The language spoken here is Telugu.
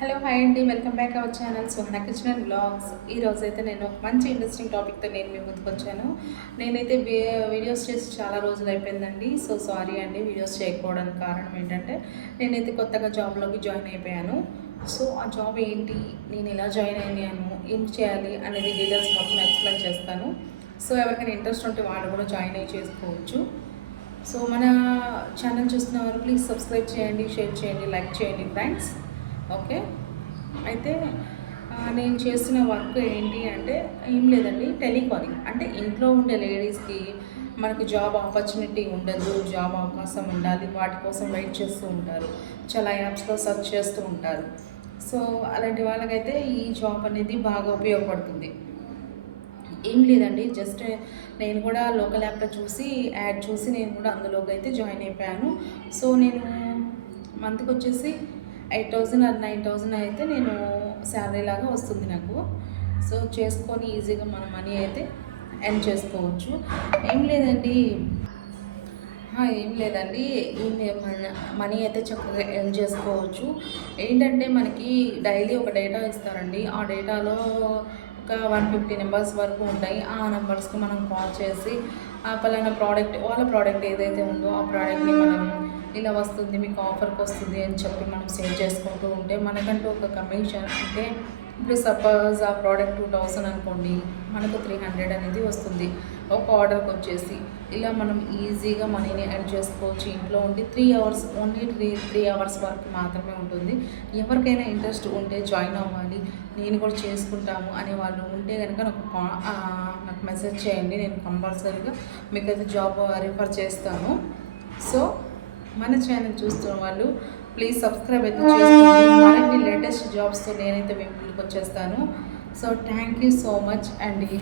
హలో హాయ్ అండి. Welcome back our channel so నా కిచెన్ బ్లాగ్స్. ఈరోజు అయితే నేను ఒక మంచి ఇంట్రెస్టింగ్ టాపిక్తో నేను మీ ముందుకు వచ్చాను. నేనైతే వీడియోస్ చేసి చాలా రోజులు అయిపోయిందండి. సో సారీ అండి వీడియోస్ చేయకపోవడానికి కారణం ఏంటంటే నేనైతే కొత్తగా జాబ్లోకి జాయిన్ అయిపోయాను. సో ఆ జాబ్ ఏంటి నేను ఎలా జాయిన్ అయ్యాను ఏం చేయాలి అనేది డీటెయిల్స్ మొత్తం ఎక్స్ప్లెయిన్ చేస్తాను. సో ఎవరికైనా ఇంట్రెస్ట్ ఉంటే వాళ్ళు కూడా జాయిన్ అయ్యి చేసుకోవచ్చు. సో మన ఛానల్ చూస్తున్న వారు ప్లీజ్ సబ్స్క్రైబ్ చేయండి షేర్ చేయండి లైక్ చేయండి ఫ్రెండ్స్ ఓకే? అయితే నేను చేస్తున్న వర్క్ ఏంటి అంటే ఏం లేదండి టెలికాలింగ్. అంటే ఇంట్లో ఉండే లేడీస్కి మనకి జాబ్ ఆపర్చునిటీ ఉండదు జాబ్ అవకాశం ఉండాలి వాటి కోసం వెయిట్ చేస్తూ ఉంటారు చాలా యాప్స్లో సెర్చ్ చేస్తూ ఉంటారు. సో అలాంటి వాళ్ళకైతే ఈ జాబ్ అనేది బాగా ఉపయోగపడుతుంది. ఏం లేదండి జస్ట్ నేను కూడా లోకల్ యాప్లో చూసి యాడ్ చూసి నేను కూడా అందులోకి అయితే జాయిన్ అయిపోయాను. సో నేను మంత్కి వచ్చేసి eight thousand or nine thousand అయితే నేను శాలరీ లాగా వస్తుంది నాకు. సో చేసుకొని ఈజీగా మన మనీ అయితే ఎర్న్ చేసుకోవచ్చు. ఏం లేదండి. ఏం లేదండి. మన మనీ అయితే చక్కగా ఎర్న్ చేసుకోవచ్చు. ఏంటంటే మనకి డైలీ ఒక డేటా ఇస్తారండి. ఆ డేటాలో ఒక వన్ ఫిఫ్టీ నెంబర్స్ వరకు ఉంటాయి. ఆ నెంబర్స్కి మనం కాల్ చేసి ఆ పలానా ప్రోడక్ట్ వాళ్ళ ప్రోడక్ట్ ఏదైతే ఉందో ఆ ప్రోడక్ట్ని మనం ఇలా వస్తుంది మీకు ఆఫర్కి వస్తుంది అని చెప్పి మనం సేవ్ చేసుకుంటూ ఉంటే మనకంటూ ఒక కమిషన్ అంటే ఇప్పుడు సపోజ్ ఆ ప్రోడక్ట్ టూ థౌసండ్ అనుకోండి మనకు త్రీ హండ్రెడ్ అనేది వస్తుంది. ఒక ఆర్డర్కి వచ్చేసి ఇలా మనం ఈజీగా మనీని ఎర్న్ చేసుకోవచ్చు. ఇంట్లో ఉండి three hours only three three hours వరకు మాత్రమే ఉంటుంది. ఎవరికైనా ఇంట్రెస్ట్ ఉంటే జాయిన్ అవ్వాలి నేను కూడా చేసుకుంటాము అనే వాళ్ళు ఉంటే కనుక నాకు కా- నాకు మెసేజ్ చేయండి. నేను కంపల్సరీగా మీకు అయితే జాబ్ రిఫర్ చేస్తాను. సో మన ఛానల్ చూస్తున్న వాళ్ళు ప్లీజ్ సబ్స్క్రైబ్ అయితే చేసుకోండి. మరిన్ని లేటెస్ట్ జాబ్స్తో నేనైతే మేము ముందుకు వచ్చేస్తాను so thank you so much అండి